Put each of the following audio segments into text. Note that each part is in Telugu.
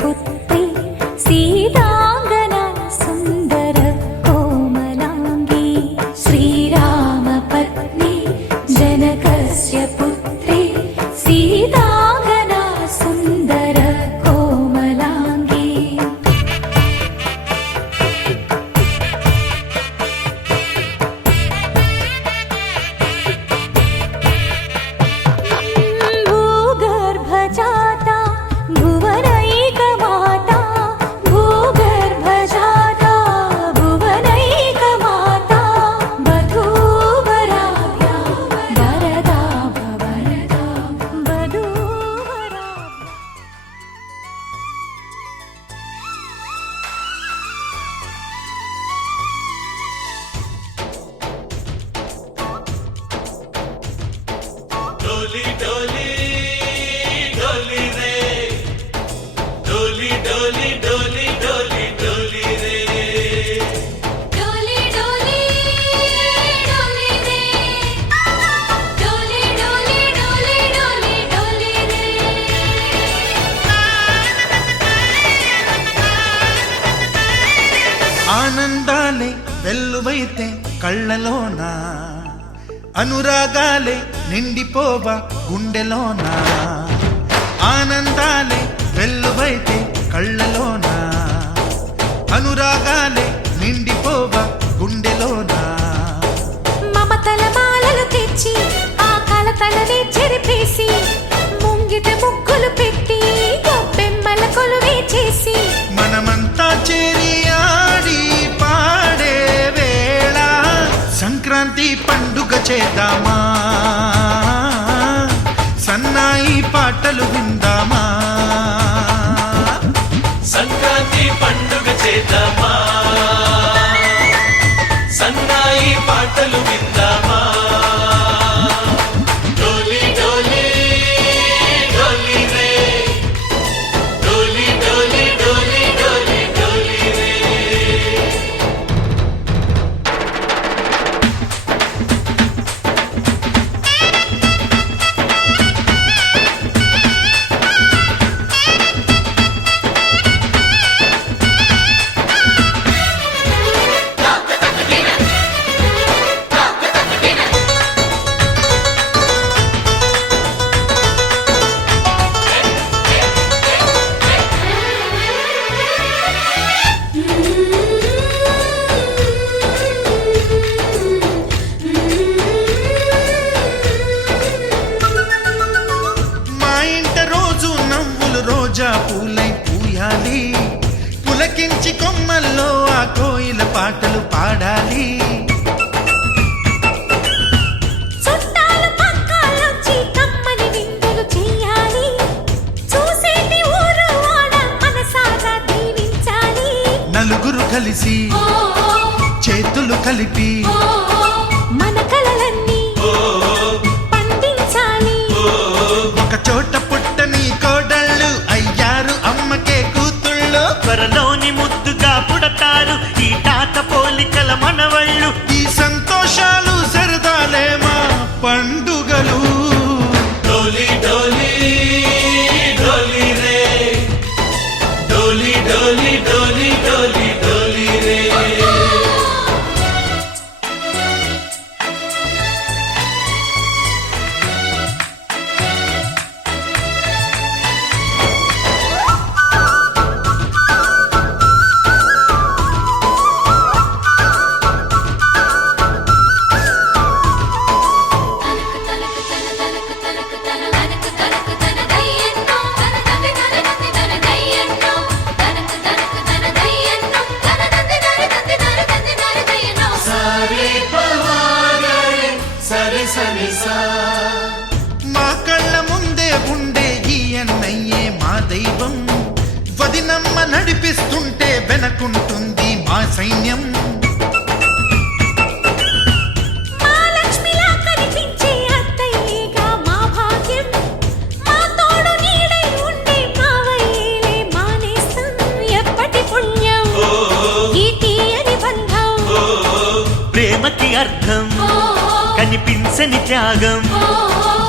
पुत्री सीतांगना सुंदर कोमलांगी श्रीरामपत्नी जनकस्य पुत्री सीतांगना सुंदर कोमलांगी भूगर्भजाता भुवनैकमाता भूगर्भजाता भुवनैकमाता वधूवराभ्या वरदा वरदा वधूवरा डोली डोली डोली रे डोली डोली डोली डोली डोली रे डोली डोली डोली रे डोली डोली डोली डोली डोली रे ఆనందాలే వెల్లువైతే కళ్ళలోన అనురాగాలే నిండిపోవా గుండెలోన ఆనందాలే వెల్లువైతే కళ్ళలోన అనురాగాలే నిండిపోవా గుండెలోన మమతల మాలలు తెచ్చి ఆ కలతలనే చెరిపేసి ముంగిట ముగ్గులు పెట్టి గొప్పెమ్మల కొలువే చేసి మనమంతా చేరి ఆడి పాడే వేళ సంక్రాంతి పండుగ చేద్దామా సన్నాయి పాటలు విందామా సంక్రాంతి పండుగ చేద్దామా సన్నాయి పాటలు విందామా డోలి డోలి డోలి రే డోలి డోలి డోలి డోలి డోలి రే మా ఇంట రోజు నవ్వులు రోజా పూలై పూయాలి పులకించి కొమ్మల్లో ఆ కోయిల పాటలు పాడాలి చుట్టాలు పక్కాలొచ్చి కమ్మని విందులు చేయాలి చూసేటి ఊరు వాడ మనసారా దీవించాలి నలుగురు కలిసి చేతులు కలిపి మన కలలన్నీ పండించాలి ఒక చోట పుట్టని కోడళ్ళు అయ్యారు అమ్మకే కూతుళ్ళు త్వరలోని ముద్దుగా పుడతారు ఈ తాత పోలికల మనవళ్ళు ఈ సంతోషాలు సరదాలే మా పండుగలు డోలి డోలి డోలి రే డోలి డోలి డోలి డోలి డోలి రే సరి సరి సా మా కళ్ళ ముందే ఉండే ఈ అన్నయ్యే మా దైవం వదినమ్మ నడిపిస్తుంటే వెనకుంటుంది మా సైన్యం మా లక్ష్మిలా కనిపించే అత్తయ్యేగా మా భాగ్యం మా తోడు నీడై ఉండే మావయ్యేలే మానేస్తం ఎప్పటి పుణ్యం ఈ తీయని బంధం ప్రేమకి అర్థం కనిపించని త్యాగం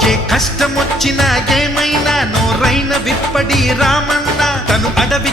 ఏ కష్టమొచ్చినా ఏమైనా నోరైన విప్పడి రామన్న తను అడవి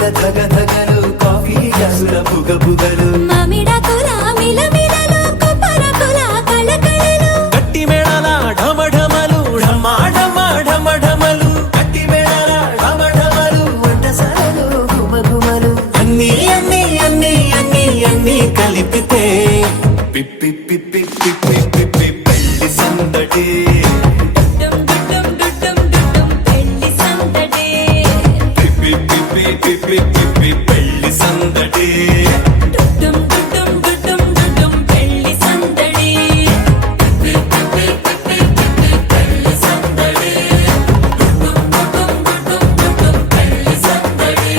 పూల ధగధగలు కాఫీ గ్లాసుల బుగబుగలు మామిడాకుల మిలమిలలు కొబ్బరకుల కళకళలు గట్టి మేళాల ఢమఢమలు ఢమా ఢమా ఢమఢమలు గట్టి మేళాల ఢమఢమలు వంటసాలలు గుమగుమలు అన్నీ అన్నీ అన్నీ అన్నీ అన్నీ కలిపితే పిప్పి పిప్పి పిప్పి పిప్పి పెళ్లి సందడి డుమ్ డుమ్ డుమ్ డుమ్ పెళ్లి సందడి పిప్పి పిప్పి పిప్పి పిప్పి పెళ్లి సందడి డుమ్ డుమ్ డుమ్ డుమ్ పెళ్లి సందడి పెళ్లి సందడి డుమ్ పెళ్లి సందడి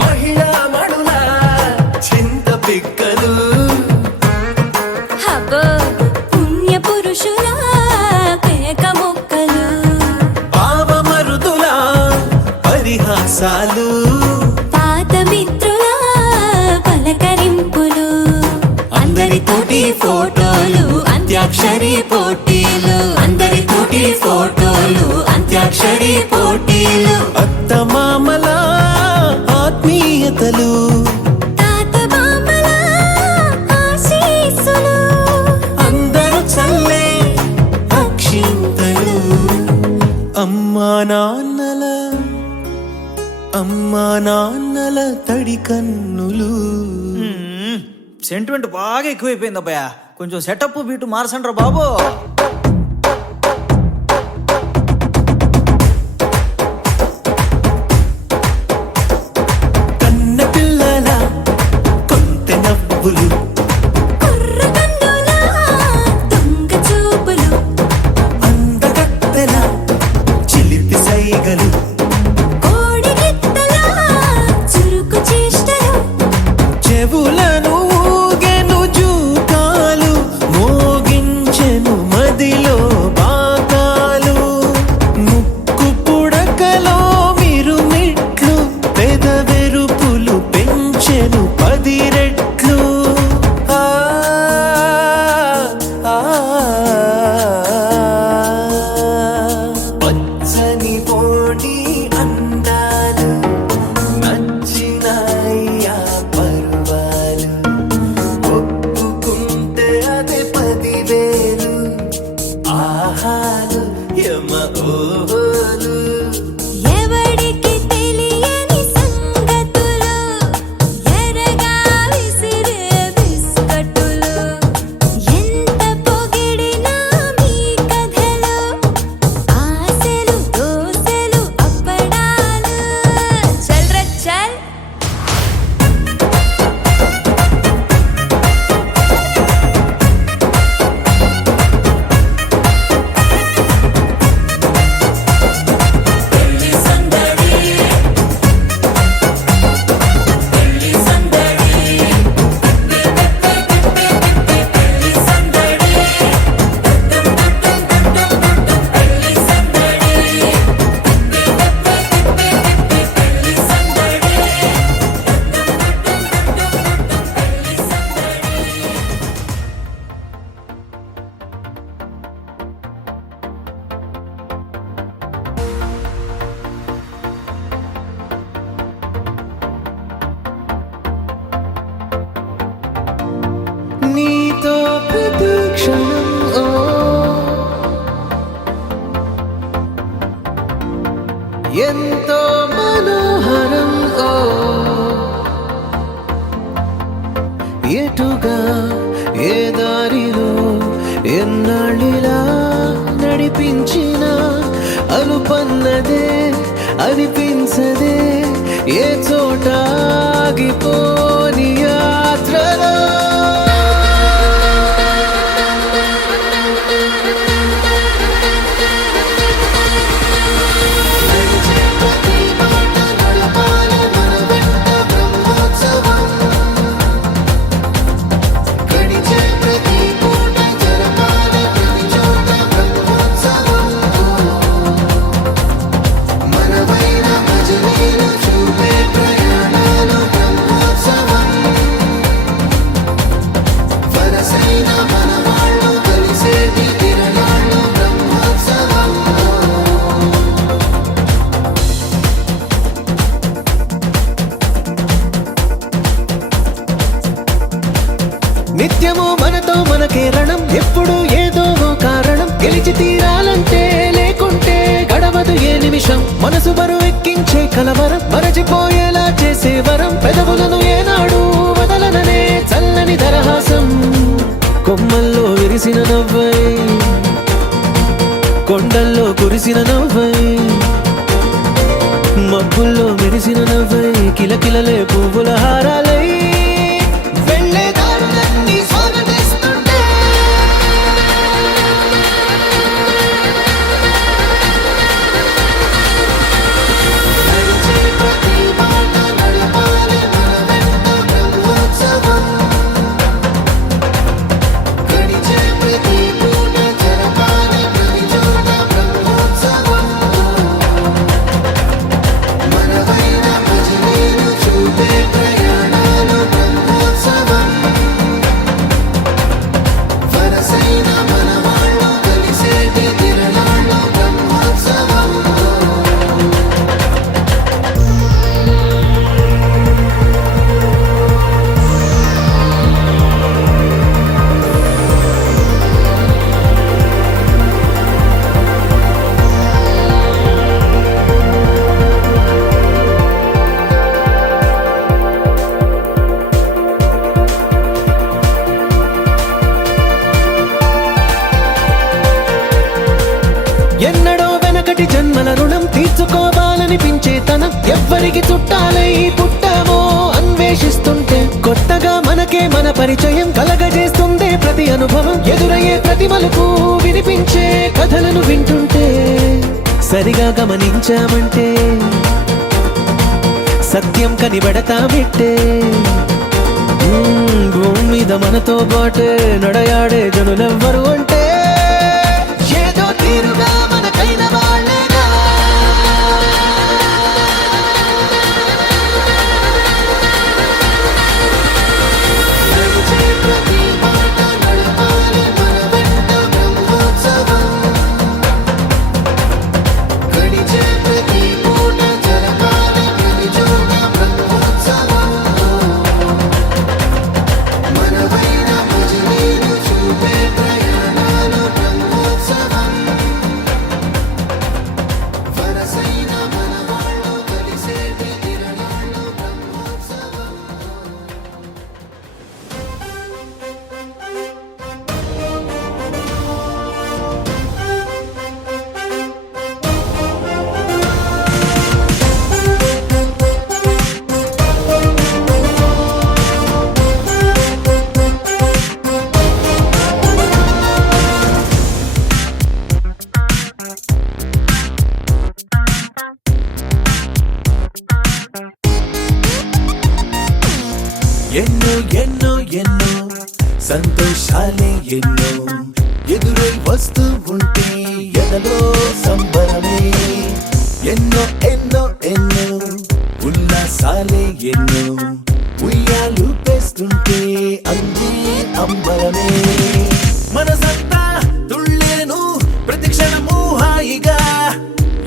మహిళా మడుల చింత పిక్కలు హబో పుణ్య పురుషుల పేక మొక్కలు పావమరుదుల పరిహాసాలు పాత మిత్రుల పలకరింపులు అందరితోటి ఫోటోలు అంత్యాక్షరి పోటీలు అందరితోటి ఫోటోలు అంత్యాక్షరి పోటీలు అత్తమామల ఆత్మీయతలు తాత బామ్మల ఆశీస్సులు అందరూ చల్లే అక్షింతలు అమ్మా నాన్నల తడి కన్నులు సెంటిమెంట్ బాగా ఎక్కువైపోయింది అబ్బాయ కొంచెం సెటప్ బీటు మార్చండ్రా బాబు కన్న పిల్లల కొంటె నవ్వులు కుర్ర కన్నుల దొంగ చూపులు అందగత్తెల చిలిపి సైగలు కోడి గిత్తల చురుకు చేష్టలు చెవులను ఊగెను జూకాలు మోగించెను మదిలో బాకాలు ముక్కు పుడకలో మిరుమిట్లు పెదవెరుపులు పెంచెను 10 రెట్లు ఆ, ఆ, పచ్చని పోటీ అందాలు నచ్చినాయ్యా పర్వాలు ఒప్పుకుంటే అదే 10,000 ఆహాలు యమ ఓహోలు ఎవడికి తెలియని సంగతులు ఎరగా విసిరే బిస్కట్టులు ఎంత పొగిడినా మీ కథలు ఆశలు దోశలు అప్పడాలు చల్ రే చల్ పెళ్లి సందడి పెళ్లి సందడి పెళ్లి సందడి పెళ్లి సందడి పెళ్లి సందడి నీతో ప్రతి క్షణం ఓ ఎంతో మనోహరం ఓ ఎటుగా ఏ దారిలో ఎన్నాళ్ళిలా నడిపించిన అలుపన్నదే అనిపించదే ఏ చోట ఆగిపోని యాత్రలో గడిచే ప్రతి పూట జరపాల ప్రతి చోట బ్రహ్మోత్సవం మనసు బరువు ఎక్కించే కలవరం మరచిపోయేలా చేసే వరం పెదవులను ఏనాడు వదలననే చల్లని దరహాసం కొమ్మల్లో విరిసిన నవ్వై కొండల్లో కురిసిన నవ్వై మబ్బుల్లో మెరిసిన నవ్వై కిలకిలలే పువ్వుల హారాలై వెళ్ళే దారులన్నీ స్వాగతిస్తుంటే నడిచే ప్రతి మాట నడపాలి మన వెంట బ్రహ్మోత్సవం గడిచే ప్రతి పూట జరపాలి ప్రతి చోట బ్రహ్మోత్సవం మనవైన భజనీలు చూపే ప్రయాణాలు బ్రహ్మోత్సవం వరసైన మనవాళ్ళు కలిసేటి తిరణాలు బ్రహ్మోత్సవం ఎన్నడో వెనకటి జన్మల రుణం తీర్చుకోవాలనిపించే తనం ఎవ్వరికి చుట్టాలై పుట్టామో అన్వేషిస్తుంటే కొత్తగా మనకే మన పరిచయం కలగజేస్తుందే ప్రతి అనుభవం ఎదురయ్యే ప్రతి మలుపు వినిపించే కథలను వింటుంటే సరిగా గమనించామంటే సత్యం కనిపెడతామిట్టే భూమి మీద మనతో పాటే నడయాడే జనులెవ్వరు అంటే ఏదో తీరుగా మనకైన వాళ్ళేగా నడిచే ప్రతి మాట నడపాలి మన వెంట బ్రహ్మోత్సవం గడిచే ప్రతి పూట జరపాలి ప్రతి చోట బ్రహ్మోత్సవం మనవైన భజనీలు చూపే ప్రయాణాలు బ్రహ్మోత్సవం వరసైన మనవాళ్ళు కలిసేటి తిరణాలు బ్రహ్మోత్సవం ఎన్నో ఎన్నో ఎన్నో సంతోషాలే ఎన్నో ఎదురై వస్తూ ఉంటే ఎదలో సంబరమే ఎన్నో ఎన్నో ఎన్నో ఉల్లాసాలే ఎన్నో ఉయ్యాలు పేస్తుంటే అందే అంబరమే మనసంతా తుళ్ళేను ప్రతి క్షణము హాయిగా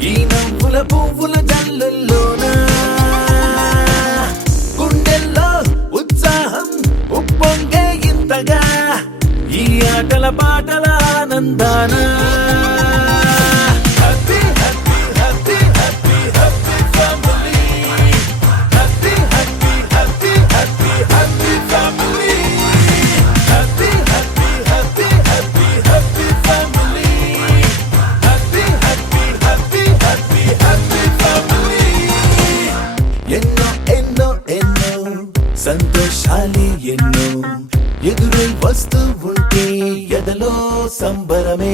ఈ నవ్వుల పువ్వుల జల్లుల్లోనా గుండెల్లో ఉత్సాహం ఉప్పొంగే ఇంతగా ఈ ఆటల పాటల ఆనందాన happy happy happy happy happy family happy happy happy happy happy family happy happy happy happy happy family happy happy happy happy happy family ఎన్నో ఎన్నో ఎన్నో సంతోషాలే ఎన్నో ఎదురై వస్తూ ఉంటే ఎదలో సంబరమే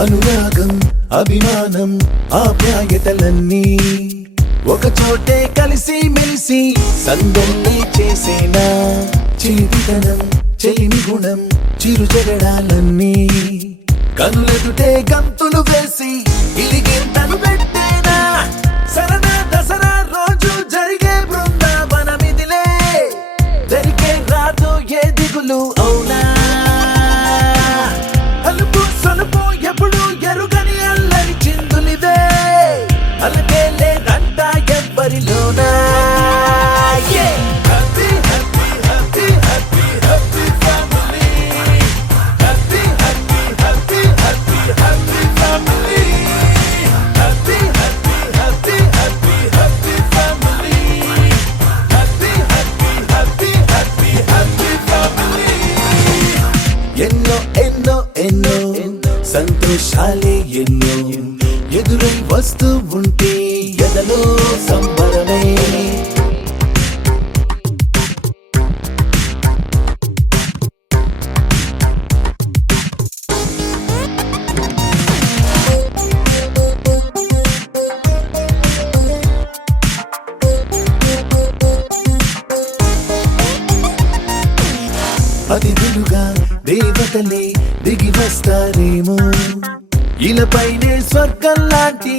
అనురాగం అభిమానం ఆప్యాయతలన్నీ ఒక చోటే కలిసి మెలిసి సందల్లి చేసేనా చిలిపితనం చెలిమి గుణం చిరు జగడాలన్నీ కనులెదుటే గంతులు వేసి ఇలిగింతలు పెట్టేనా సరదా దసరా వస్తూ ఉంటే ఎదలో సంబరమే అతిథులుగా దేవతలే దిగి వస్తారేమో ఇలపైనే స్వర్గం లాంటి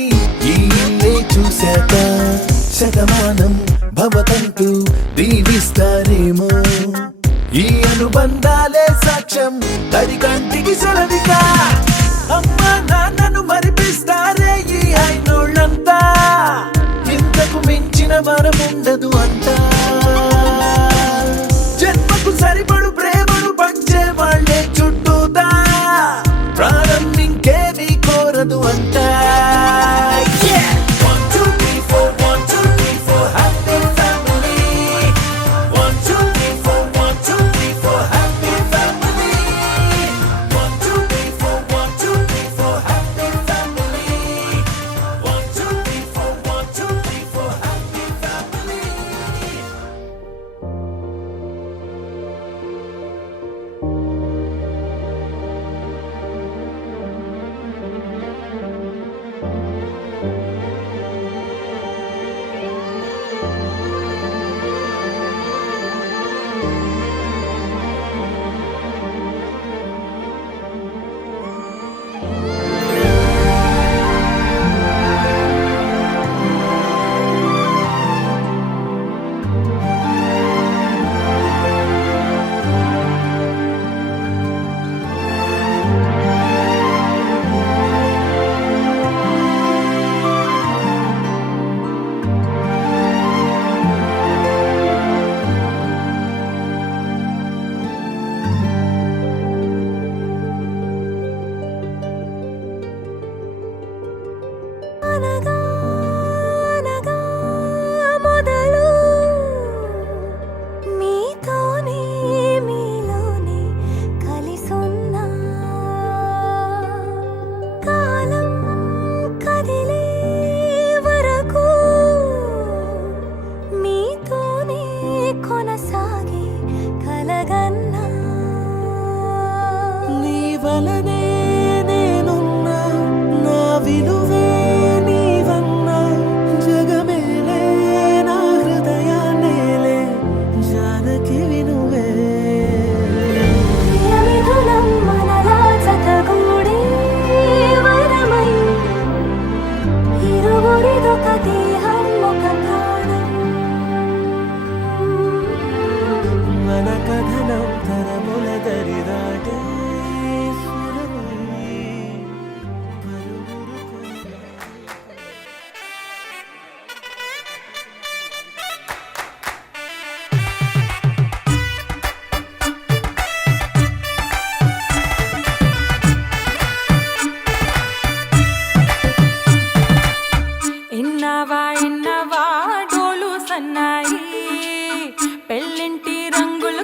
ఈ ఇల్లే చూశాక శతమానం భవతంటూ దీవిస్తారేమో ఈ అనుబంధాలే సాక్ష్యం తడి కంటికి సెలవిగా అమ్మా నాన్నను మరిపిస్తారే ఈ అయినోళ్ళంతా ఇంతకు మించిన వరముండదు అంతా జన్మకు సరిపడు ప్రేమను పంచే వాళ్ళే చుట్టూతా ప్రాణం ఇంకేమీ కోరదు అంటా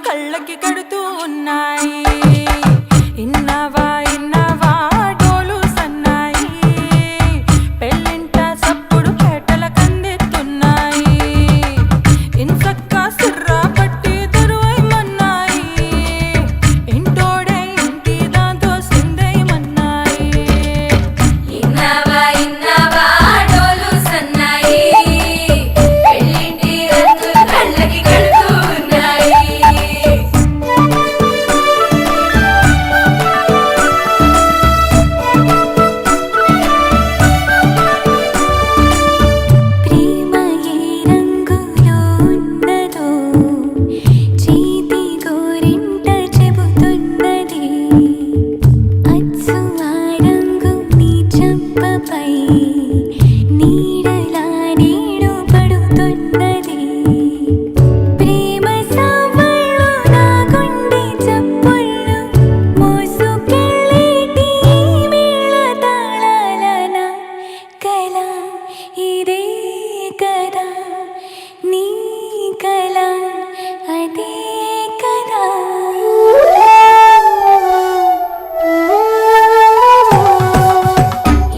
కళ్ళకి కడుతూ ఉన్నాయి. ఇన్నవా ఇన్నవా డోలు సన్నాయి, పెళ్ళింట సప్పుడు పేటల కందెత్తున్నాయి. ఇన్సక్క సుర్రా పట్టి దరువైమన్నాయి, ఇంటోడే ఇంటి దాంతో సిందైమన్నాయి. ఇన్నవా ఇన్నవా డోలు సన్నాయి, పెళ్ళింటి రంగులు కళ్ళకి కడుతూ ఉన్నాయి.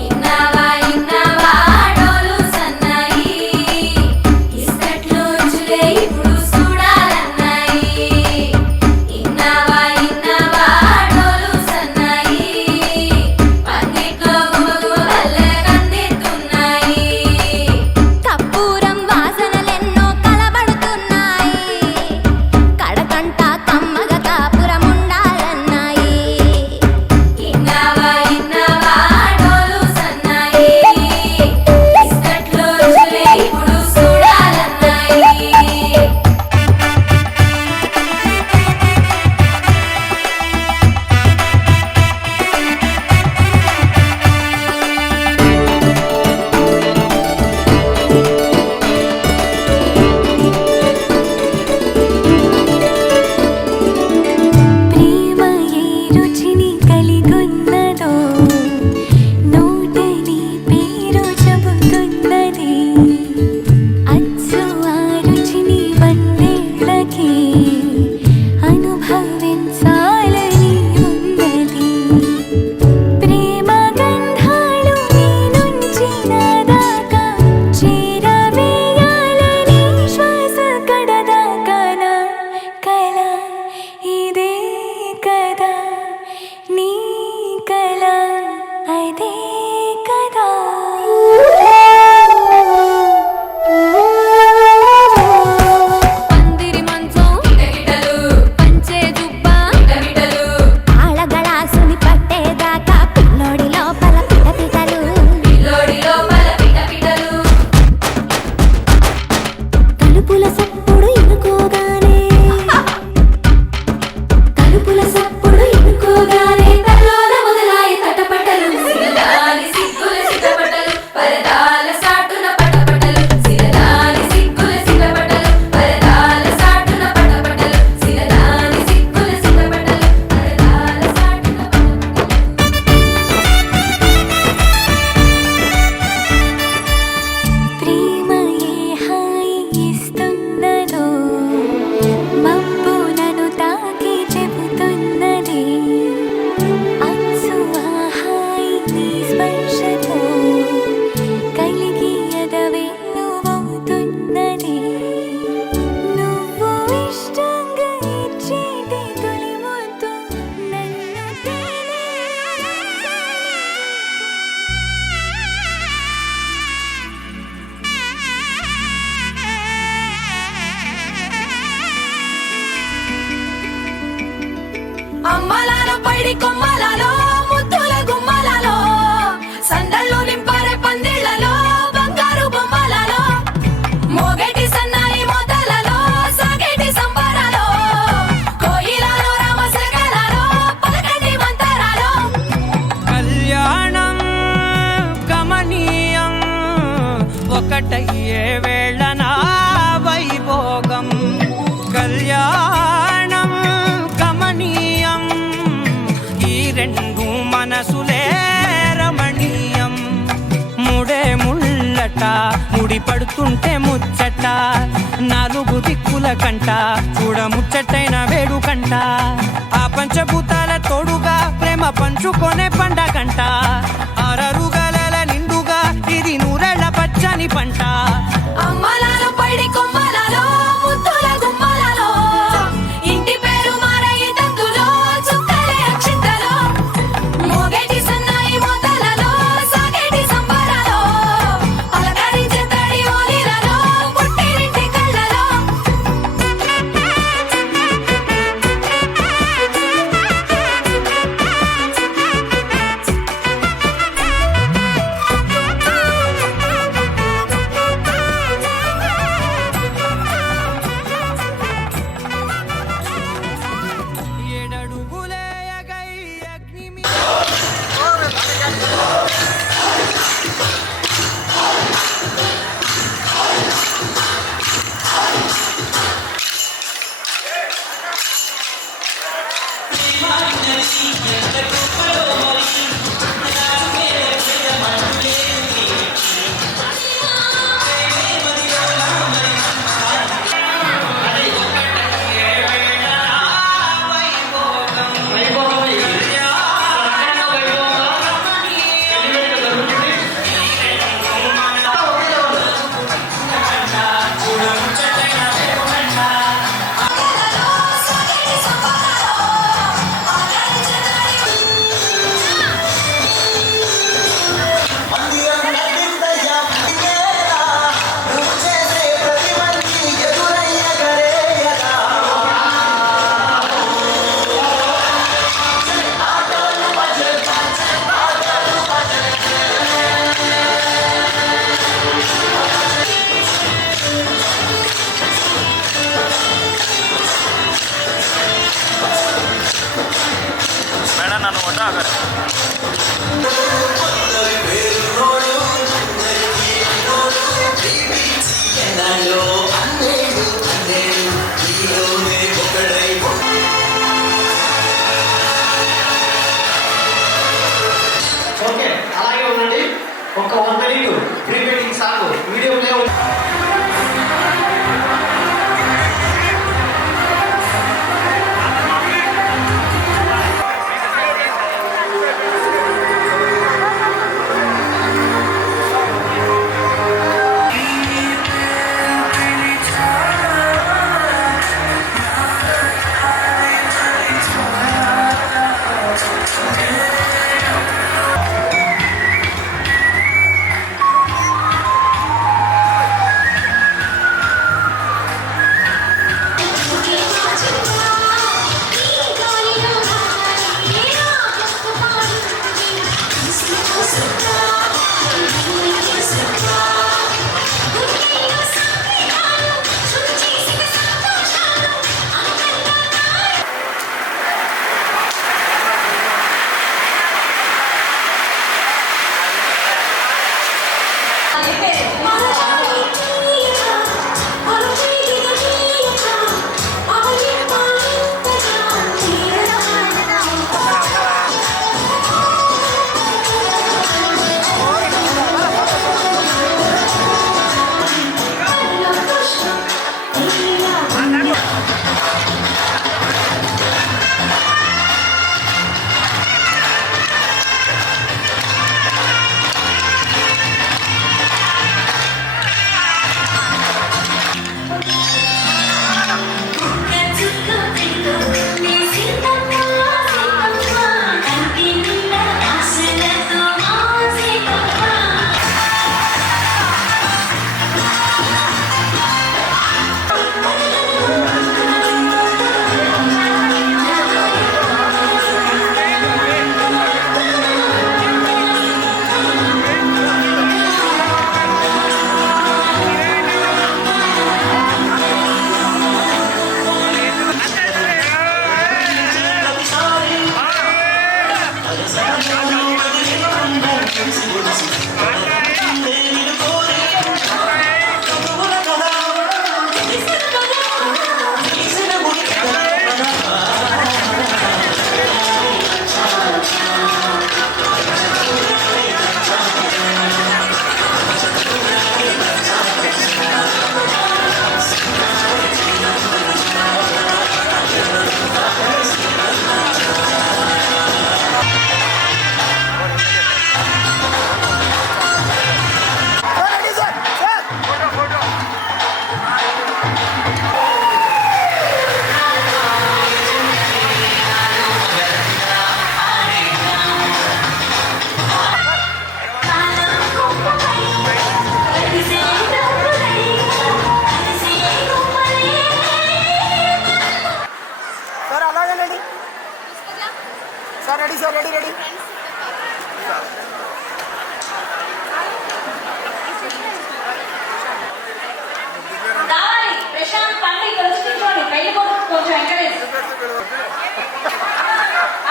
ఇన్నవా ఇన్నవా ఒక్కటయ్యే వేళన వైభోగం కళ్యాణం కమనీయం ఈ రెండు మనసులే రమణీయం ముడే ముళ్ళట ముడి పడుతుంటే ముచ్చట నాలుగు దిక్కుల కంట చూడ ముచ్చటైన వేడుకంట ఆ పంచభూతాల తోడుగా ప్రేమ పంచుకొనే పండగంట ఆరరుగల నిండుగా ఇది నూరెళ్ళ పచ్చని పంట అమ్మలాలో పడి కొమ్మలలో ముద్దుల గుమ్మలలో ఇంటి పేరు మారయి తందులో చుక్కలే అక్షింతలో మోగేటి సన్నాయి మోతలలో సాగేటి సంబరాలో పలకరించే తడి ఓలిలలో పుట్టినింటి కళ్ళలో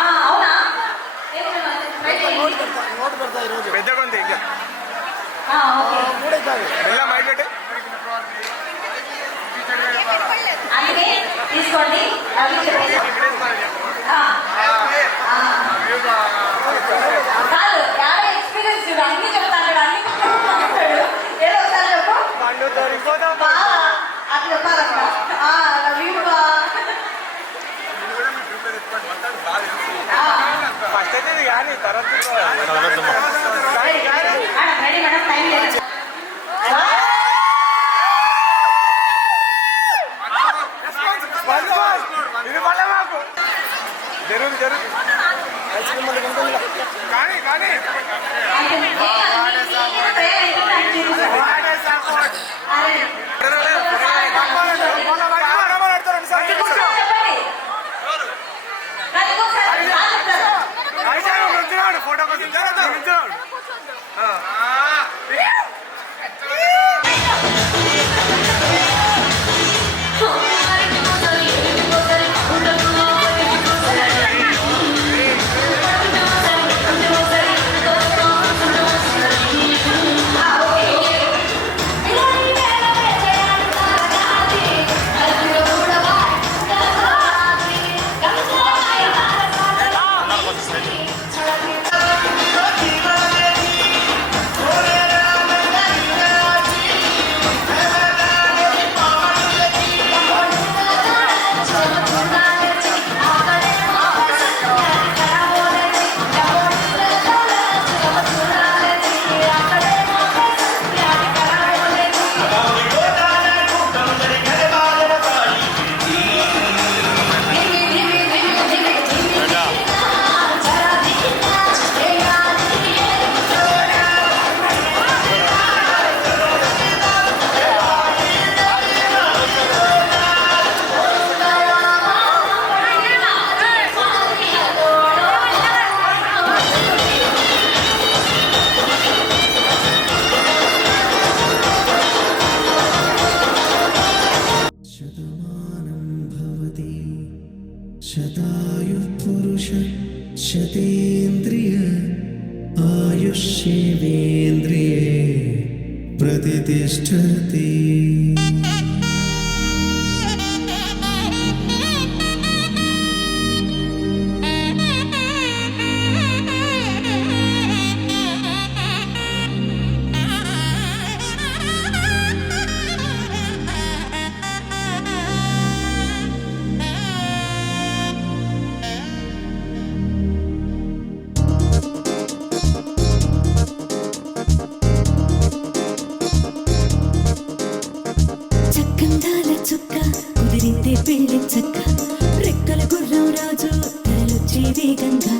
అవునా పెద్ద కొంత ఇంకా ఓకే మెల్ల మైక్ పెట్టి అందుకే తీసుకోండి కాదు యాభై ఎక్స్పీరియన్స్ చూడు అన్ని చెప్తాను అన్ని చెప్తాడు ఏదో ఒకసారి చెప్పు అట్లా చెప్పాలన్న ఫస్ట్ అయితే కానీ తర్వాత రెడీ మేడం టైం లేదు ఇది మళ్ళీ మాకు జరుగు కానీ కానీ ఫోటో కోసం శతాయు పురుష శతేంద్రియ ఆయుష్యేంద్రియే ప్రతిష్టతి. చక్కందాల చుక్క కుదిరిందే పెళ్లి చక్క రెక్కల గుర్రం రాజు తరలొచ్చే వేగంగా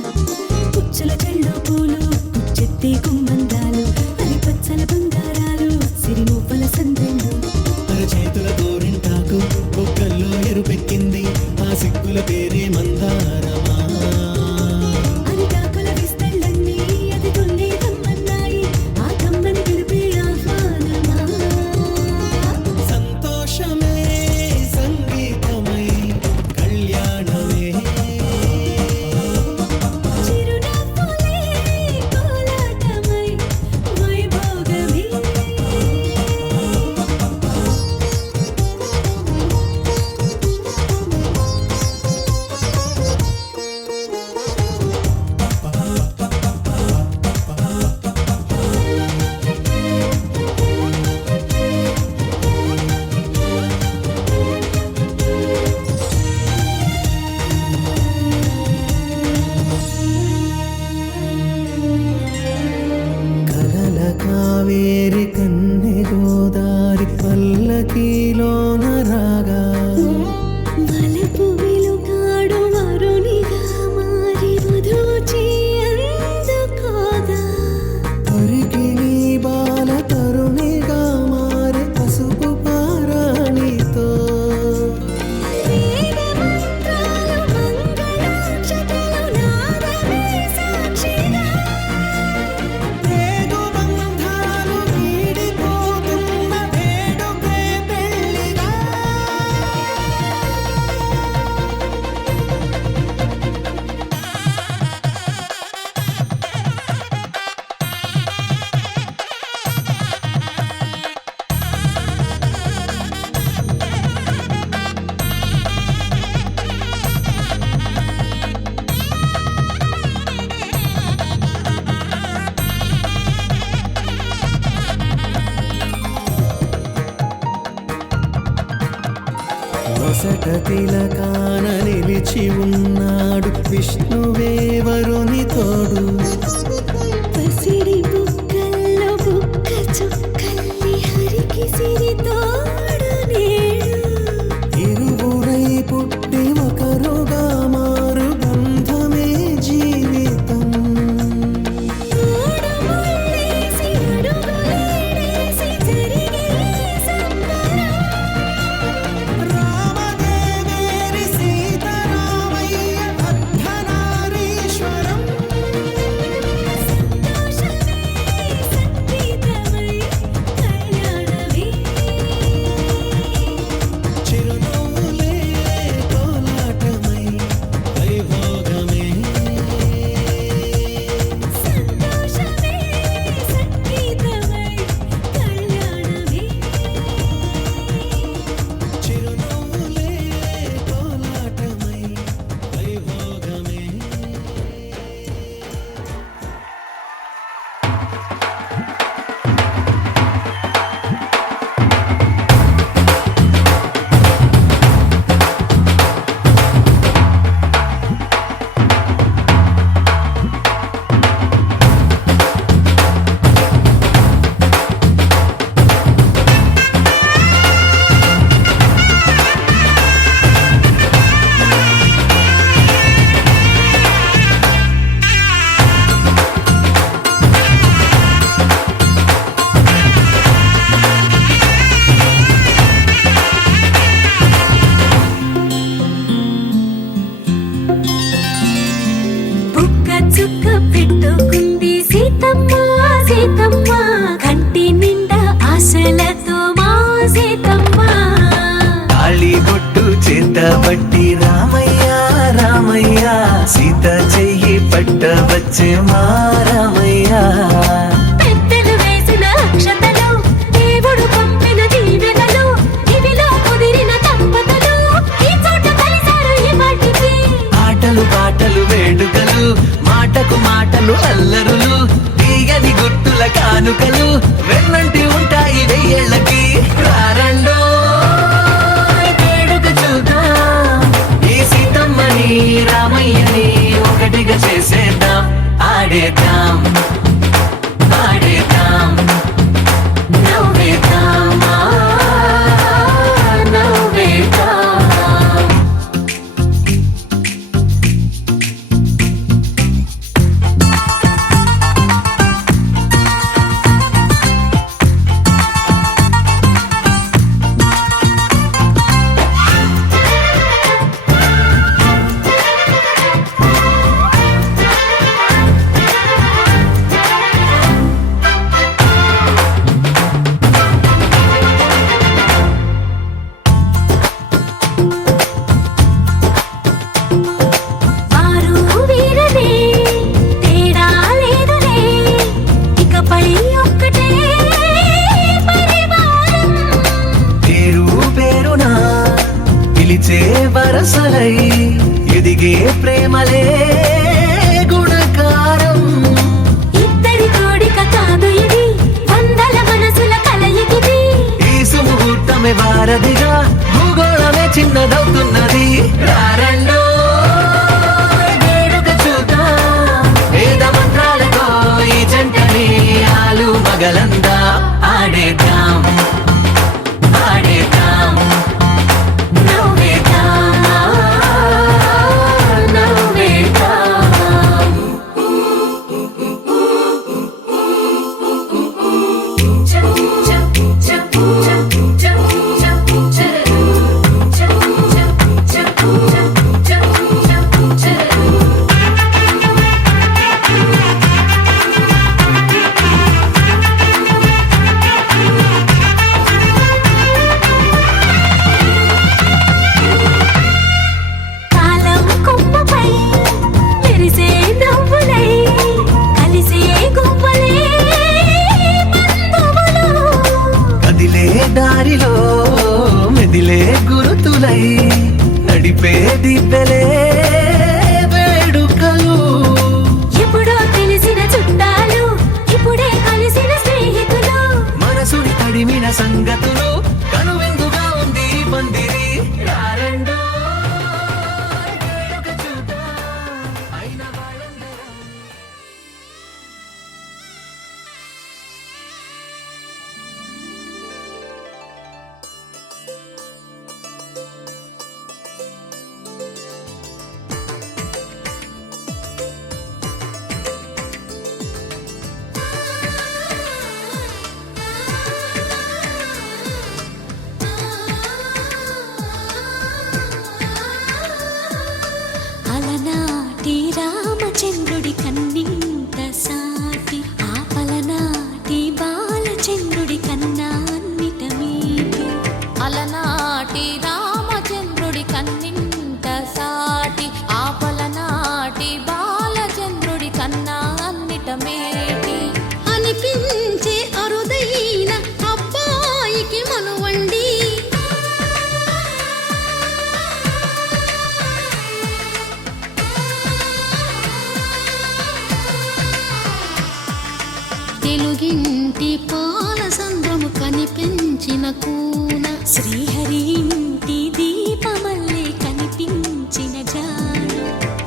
పుచ్చల చెళ్ళు పూలు పుచ్చెత్తే గుమ్మందాలు అని పచ్చల బంగారాలు సిరిమూపల సందెళ్ళు చేతుల గోరింటాకు బొక్కల్లో ఎరుపెక్కింది ఆ సిగ్గుల పేరే మందారమా. అరిటాకుల విస్తళ్ళన్నీ అది తొల్లి కమ్మన్నాయి ఆ కమ్మని పిలిపే ఆహ్వానమా. సంతోషమే సంగీతమై కళ్యాణమే నొసట తిలకాన నిలిచి ఉన్నాడు విష్ణువే వరుని తోడు పసిడి బుక్కల్లో బుక్క చుక్కల్లి హరికి సిరి తోడు నేడు ఇరువురై పుట్టి ఒకరుగా మారు బంధమే జీవితం తోడు ముళ్ళేసి అడుగులేసి జరిగే సంబరం రామదేవేరి సీతారామయ్య అర్ధనారీశ్వరం సంతోషమే సంగీతమై కళ్యాణమే చిరునవ్వులే కోలాటమై వైభోగమే సంతోషమే సంగీతమై కళ్యాణమే చిరునవ్వులే కోలాటమై వైభోగమే బుక్క చుక్క పెట్టుకుంది సీతమ్మ సీతమ్మ కంటి నిండా ఆశలతో మా సీతమ్మ తాళి బొట్టు చేతబట్టి రామయ్య రామయ్య సీత చెయ్యి పట్టవచ్చే మా రామయ్య పెద్దలు వేసిన అక్షతలు దేవుడు పంపిన దీవెనలు ఇవిలో కుదిరిన దంపతులు ఈ చోట కలిశారు ఈ వాటికి ఆటలు పాటలు వేడుకలు మాటకు మాటలు అల్లరులు తీయని గుర్తుల కానుకలు వెన్నంటి ఉంటాయి వెయ్యేళ్ళకి రారండో వేడుక చూద్దాం ఈ సీతమ్మని రామయ్యని ఒకటిగా చేసేద్దాం ఆడేద్దాం పాడేద్దాం నవ్వేద్దాం నవ్వేద్దాం వారు వీరనే తేడా లేదులే ఇకపై ఒక్కటే పరివారం పేరు పేరునా పిలిచే వరసలై ఎదిగే ప్రేమలే గుణకారం ఇద్దరి కోడిక కాదు ఇది వందల మనసుల కలయికిది ఈ సుముహూర్తమే వారధిగా భూగోళమే చిన్నదవుతున్నది రారండో వేడుక చూద్దాం వేద మంత్రాలతో ఈ జంటని ఆలు మగలందా ఆడేద్దాం ఆడేద్దాం నవ్వేద్దాం నవ్వేద్దాం కాలం కొమ్మపై మెరిసే నవ్వులై కలిసే గువ్వలే బంధువులు కదిలే దారిలో మెదిలే గురుతులై నడిపే దిబ్బెలే వేడుకలు ఎప్పుడో తెలిసిన చుట్టాలు ఇప్పుడే కలిసిన స్నేహితులు మనసుని తడిమిన సంగతులు కనువిందుగా ఉంది ఈ పందిరి రారే శ్రీహరి ఇంటి దీపమల్లే కనిపించిన జాన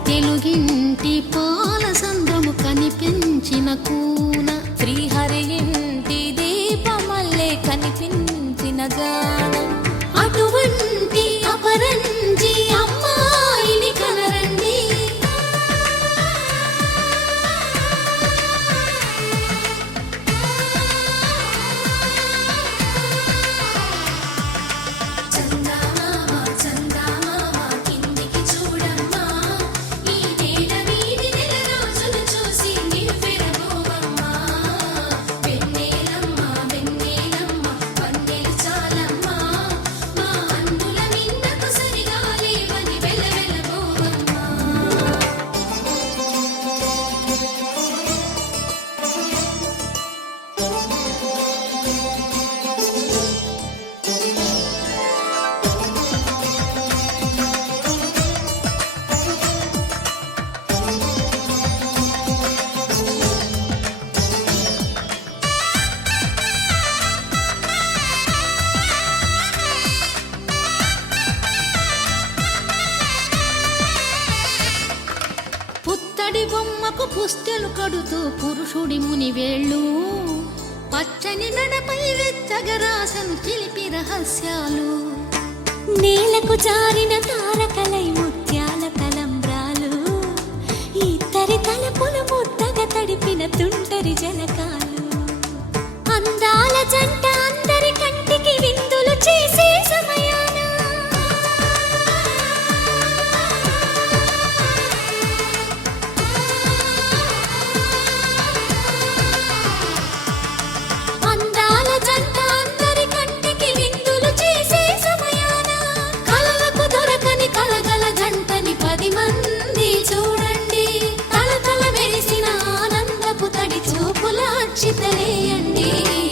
తెలుగింటి పాల సంద్రము కనిపించిన కూన శ్రీహరి ఇంటి దీపమల్లే కనిపించిన జాన అటువంటి అపరంజి అమ్మాయిని కనరండి చందమామ చందమామ కిందికి చూడమ్మా ఈ నేల వీధి నెల రోజులు చూసి నివ్వెరబోవమ్మా వెన్నెలమ్మ వెన్నెలమ్మ వన్నెలు చాలమ్మా మా అందుల మిన్నకు సరిగా లేవని వెలవెలబోవమ్మా పుత్తడి బొమ్మకు పుస్తెలు కడుతూ పురుషుడి ముని వేళ్ళు పచ్చని నడపై వెచ్చగరాసను చిలిపి రహస్యాలు నేలకు జారిన తారకలై ముత్యాల తలంబ్రాలు ఇద్దరి తలపులు ముద్దగా తడిపిన తుంటరి జలకాలు అందాల జంట అందరి కంటికి విందులు చేసే సమయాన అందాల జంట అందరి కంటికి విందులు చేసే సమయాన కలలకు దొరకని కలగల జంటని 10 మంది చూడండి తలతల మెరిసిన ఆనందపు తడి చూపుల అచ్చితలేయండి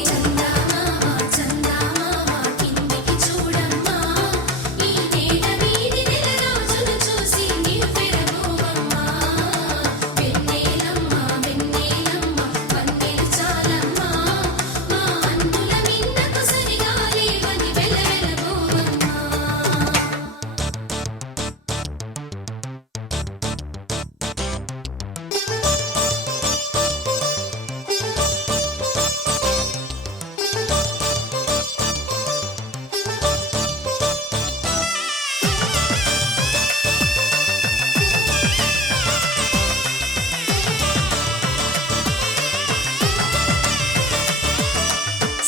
చందమామ చందమామ కిందికి చూడమ్మా ఈ నేల వీధి నెల రోజులు చూసి నివ్వెరబోవమ్మా వెన్నెలమ్మ వెన్నెలమ్మ వన్నెలు చాలమ్మా మా అందుల మిన్నకు సరిగా లేవని వెలవెలబోవమ్మా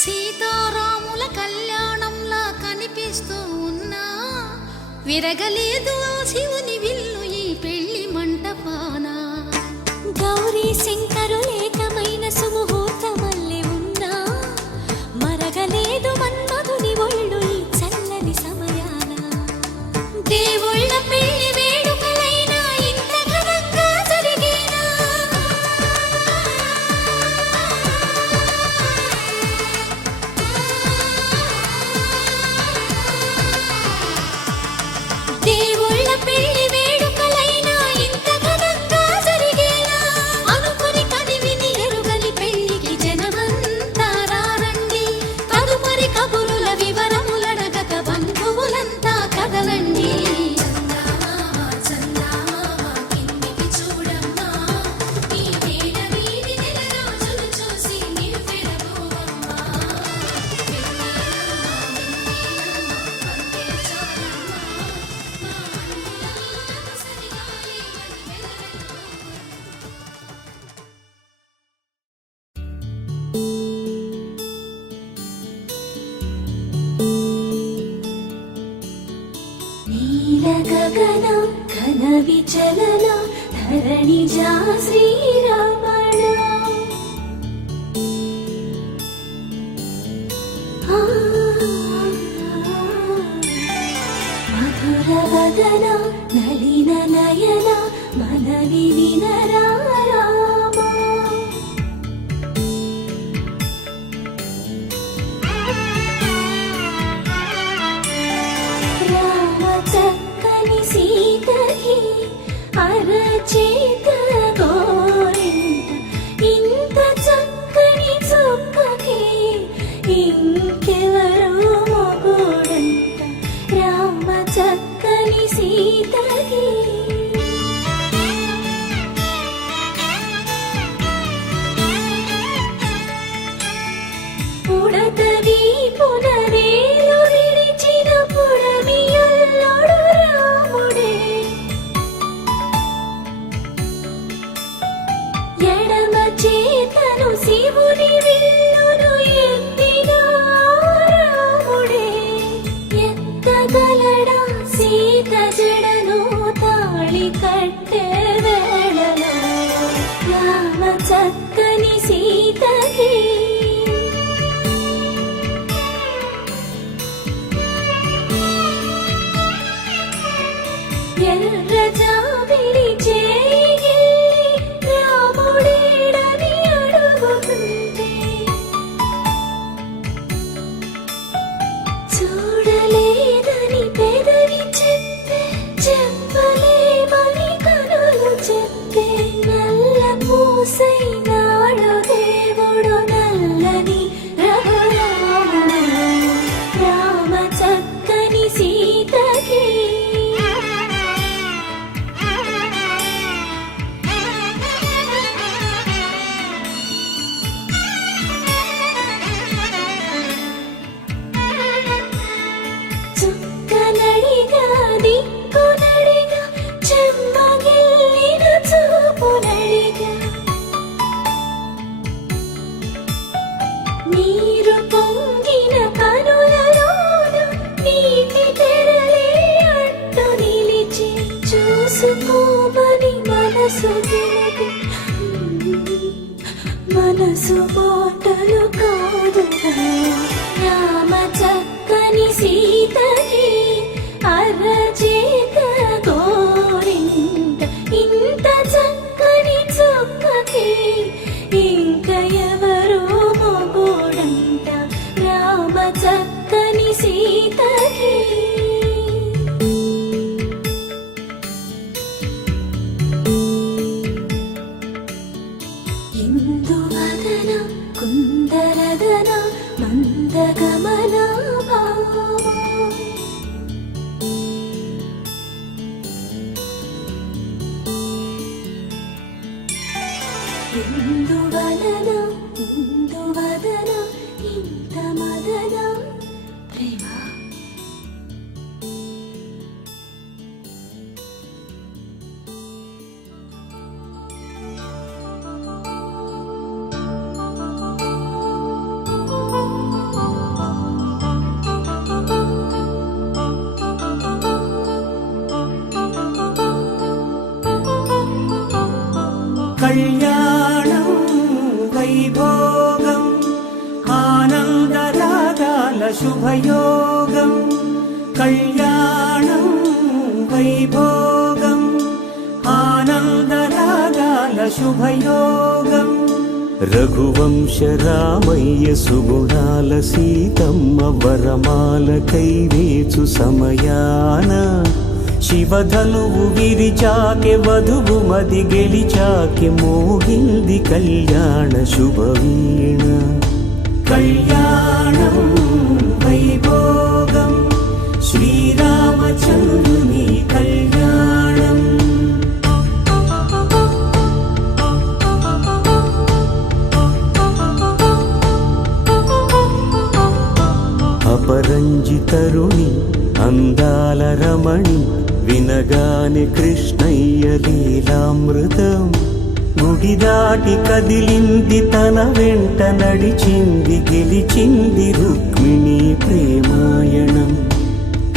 సీతారాముల కళ్యాణంలా కనిపిస్తూ ఉన్నా విరగలేదు ఆ శివుని విల్లు ఈ పెళ్లి మంటపాన గౌరీ శంకరులేకమైన సుముహూర్తమల్లె ఉన్నా మరగలేదు మన్మధుని ఒళ్ళు ఈ చల్లని సమయాన దేవుళ్ళ పెళ్లి వేడుకలైనా ఇంత ఘనంగా జరిగేనా దేవుళ్ళ పెళ్లి వేడుకలైనా ఇంత ఘనంగా జరిగేనా అనుకుని కనివిని ఎరుగని పెళ్లికి జనమంతా రారండి తదుపరి కబురుల వివరములడగక బంధువులంతా కదలండి చందమామ చందమామ కిందికి చూడమ్మా ఈ నేల వీధి నెల రోజులు చూసి నివ్వెరబోవమ్మా వెన్నెలమ్మ వెన్నెలమ్మ వన్నెలు చాలమ్మా మా అందుల మిన్నకు సరిగా లేవని వెలవెలబోవమ్మా నీల గగన ఘన విచలన ధరణి జా శ్రీరమణ మధుర వదన నలిన నయన మనవి వినరా రామ రామ చక్కని సీతకి అరచేత గోరింట ఇంత చక్కని చుక్కకి ఇంకెవరు మొగుడంట సీతకి పుడతవి పునరేలు విడిచిన పుడమియల్లోడు రాముడే ఎడమ చేతను శివుని విల్లును ఎత్తిన రాముడే ఎత్తగలడా సీత జడను తాళి కట్టే వేళలో రామ చక్కని సీతకి ఎర్ర జాబిలి చేయి రాముడేడని అడుగుతుంటే చూడలేదని పెదవి చెప్పే చెప్పలేమని కనులు చెప్పే నల్ల పూసైనాడు దేవుడు నల్లని రఘురాముడు రామ చక్కని సీతకి చుక్కనడిగా దిక్కునడిగా చెమ్మగిల్లిన చూపునడిగా నీరు పొంగిన కనులలోన నీటి తెరలే అడ్డు నిలిచి చూసుకోమని మనసు తెలిపి మనసు మాటలు కాదుగా రామ చక్కని సీతకి అరచేత గోరింట ఇంత చక్కని చుక్కకి ఇంక ఎవరు మొగుడంట రామ చక్కని సీతకి ఇందువదన కుందరదన మందగమన భామ ఇందువలన ఇందువదన ఇంత మదన ప్రేమ కళ్యాణం వైభోగం ఆనందరాగాల శుభయోగం కళ్యాణం వైభోగం ఆనందరాగాల శుభయోగం రఘువంశ రామయ్య సుగుణాల సీతమ్మ వరమాల కైవేచు సమయాన శివధనువు విరిచాకె వధువు మది గెలిచాకె మోగింది కళ్యాణ శుభవీణ కళ్యాణం వైభోగం శ్రీరామచంద్రుని కళ్యాణం అపరంజి తరుణి అందాల రమణి వినగానే కృష్ణయ్య లీలామృతం గుడి దాటి కదిలింది తన వెంట నడిచింది గెలిచింది రుక్మిణి ప్రేమాయణం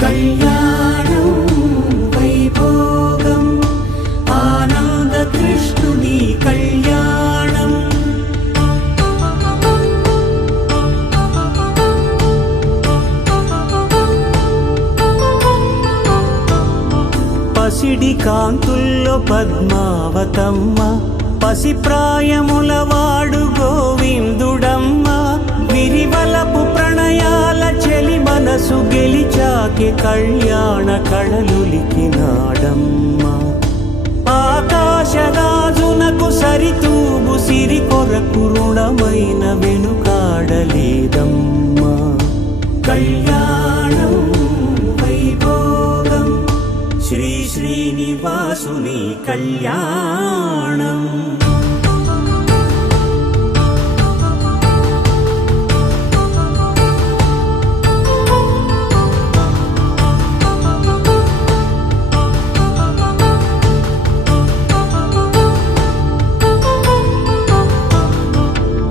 కళ్యాణం వైభోగం ఆనంద కృష్ణుని కళ్యాణం పసిడి కాంతుల్లో పద్మావతమ్మ పసిప్రాయముల వాడు గోవిందుడమ్మ విరివలపు ప్రణయాల చెలి మనసు గెలిచాకే కళ్యాణ కళలులికినాడమ్మ ఆకాశరాజునకు సరితూగు సిరి కొరకు రుణమైన వెనుకాడలేదమ్మా కళ్యాణం వైభోగం శ్రీ శ్రీనివాసుని కళ్యాణం.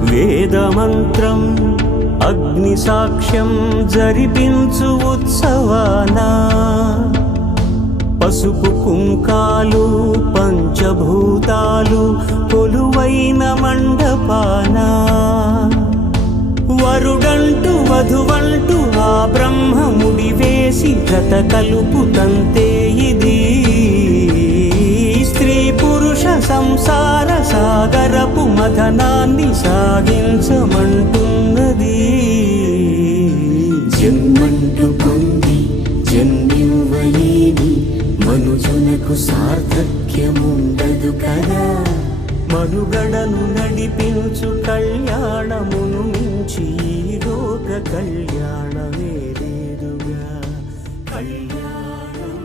వేదమంత్రం అగ్ని సాక్ష్యం జరిపించు ఉత్సవాన పసుపు కుంకాలు పంచభూతాలు కొలువైన మండపాన వరుడంటూ వధువంటూ ఆ బ్రహ్మముడి వేసి జత కలుపుతంతే ఇది స్త్రీ పురుష సంసార సాగరపు మథనాన్ని సాగించమంటున్నది. జన్మంటూ పొంది జన్మివ్వలేని మనుజునకు సార్థక్యముండదు కదా. మనుగడను నడిపించు కళ్యాణమును మించి ఈ లోక కళ్యాణమే లేదుగా. కళ్యాణం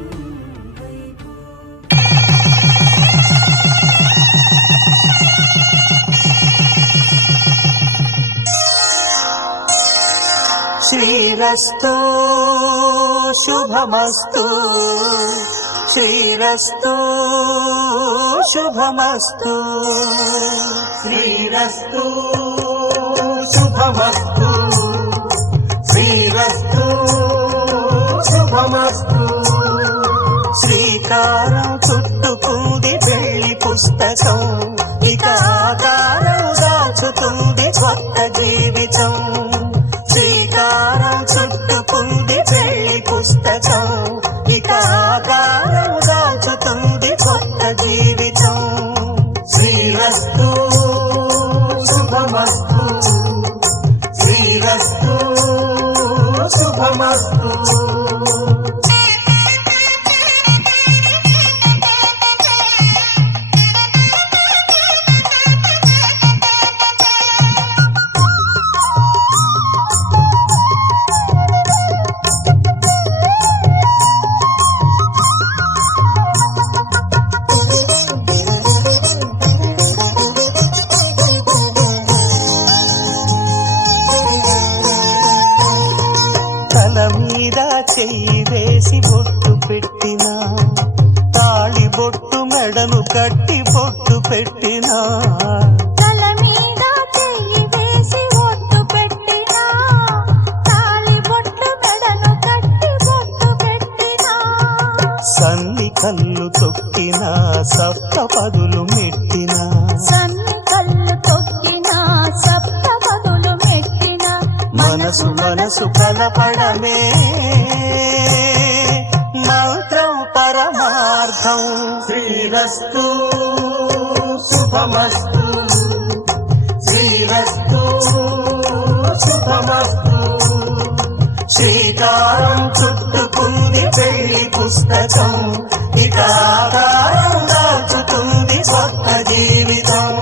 శ్రీరస్తో శుభమస్తు శ్రీరస్తో శుభమస్తు శ్రీరస్తో శుభమస్తు శ్రీరస్తో శుభమస్తు. శ్రీకారం చుట్టుకుంది పెళ్లి పుస్తకం, ఇక ఆకారం దాచుతుంది కొత్త జీవితం. శ్రీకారం చుట్టుకుంది పెళ్లి పుస్తకం, ఇక ఆకారం దాచుతుంది కొత్త జీవితం. శ్రీరస్తు శుభమస్తు శ్రీరస్తు శుభమస్తు. చెయ్యి వేసి బొట్టు పెట్టినా, తాళి బొట్టు మెడను కట్టి బొట్టు పెట్టినా, తల మీద చెయ్యి వేసి బొట్టు పెట్టినా, తాళి బొట్టు మెడను కట్టి బొట్టు పెట్టినా, సన్ని కళ్ళు తొక్కినా సప్త పదులు మెట్టినా, సన్ని కళ్ళు తొక్కినా సప్త పదులు మెట్టినా, మనసు మనసు కలపడమే మంత్రం పరమార్థం. శ్రీరస్తు శుభమస్తు శ్రీరస్తు శుభమస్తు. శ్రీకారం చుట్టుకుంది పెళ్లి పుస్తకం, ఇక ఆకారం దాచుతుంది కొత్త జీవితం.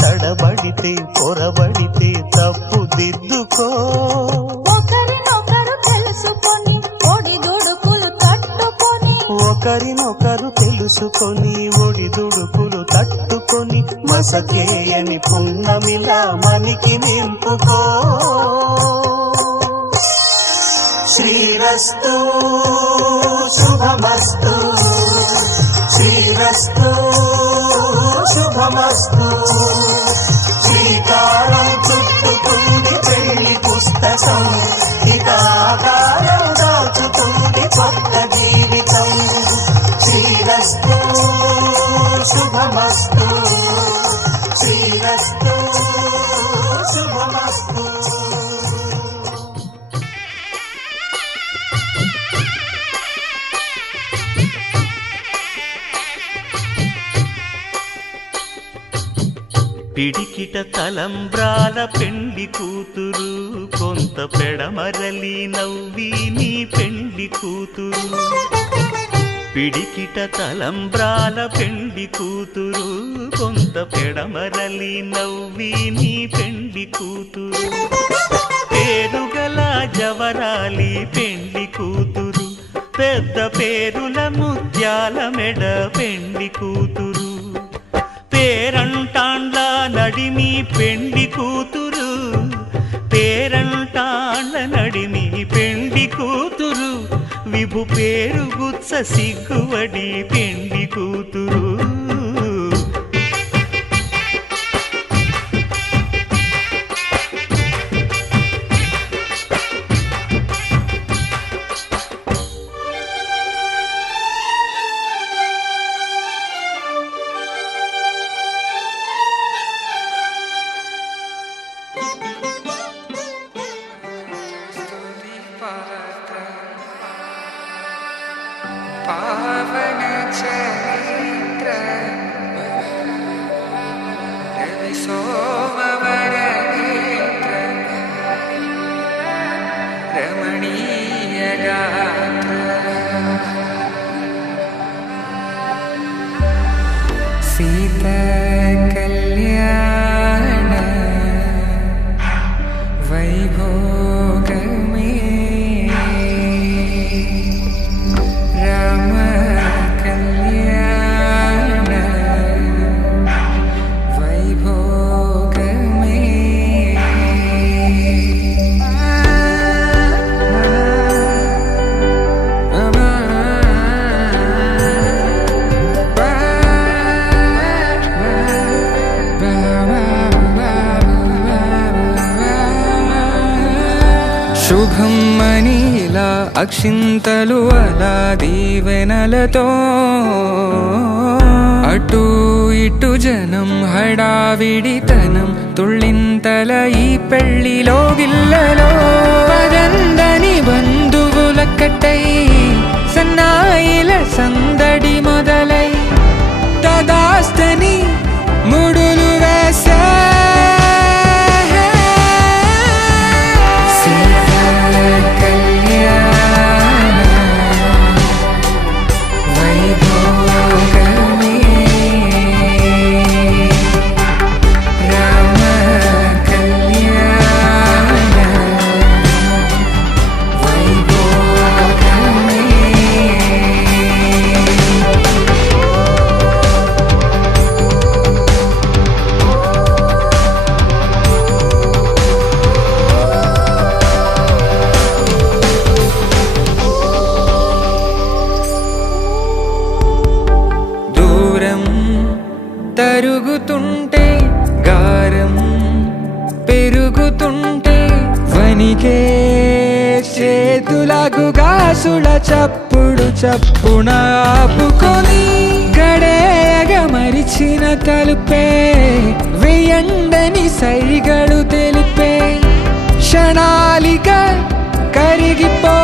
తడబడితే పొరబడితే తప్పు దిద్దుకో. ఒకరినొకరు తెలుసుకొని ఒడిదుడుకులు తట్టుకొని, ఒకరినొకరు తెలుసుకొని ఒడిదుడుకులు తట్టుకొని, మసకేయని పున్నమిలా మనికి నింపుకో. శ్రీరస్తు శుభమస్తు శ్రీరస్తు శుభమస్తు. శ్రీకారం చుట్టుకుంది పెళ్లి పుస్తకం, ఇక ఆకారం దాచుతుంది కొత్త జీవితం. శ్రీరస్తు శుభమస్తు. పిడికిట తలంబ్రాల పెండ్లి కూతురు, కొంత పెడమరలి నవ్వి నీ పెండ్లి కూతురు. పిడికిట తలంబ్రాల పెండ్లి కూతురు, కొంత పెడమరలి నవ్వి నీ పెండ్లి కూతురు. పేరుగల జవరాలి పెండ్లి కూతురు, పెద్ద పేరుల ముత్యాల మెడ పెండ్లి కూతురు. పేరంటాండ్ల నడిమి పెండ్లి కూతురు, పేరంటాండ్ల నడిమి పెండ్లి కూతురు. విభు పేరు గుత్స సిగ్గువడి పెండ్లి కూతురు. పావన చరిత్ర రవి సోమవర నేత్ర రమణీయ గాత్ర సీత కళ్యాణ వైభోగమే రామ కళ్యాణ వైభోగమే. శుభం మనీలా అక్షింతలు అలా దీవెనలతో అటు ఇటు జనం హడావిడితనం తుళ్ళింతల ఈ పెళ్లిలో గిల్లలో పదందని బంధువుల కట్టై సన్నాయిల సందడి మొదలై తదాస్తని ముడులు వేసా. తరుగుతుంటే గారం పెరుగుతుంటే వనికే చేతులకు గాసుల చప్పుడు చప్పున ఆపుకొని గడేయగ మరిచిన తలుపే వేయండని సైగడు తెలిపే క్షణాలిక కరిగిపో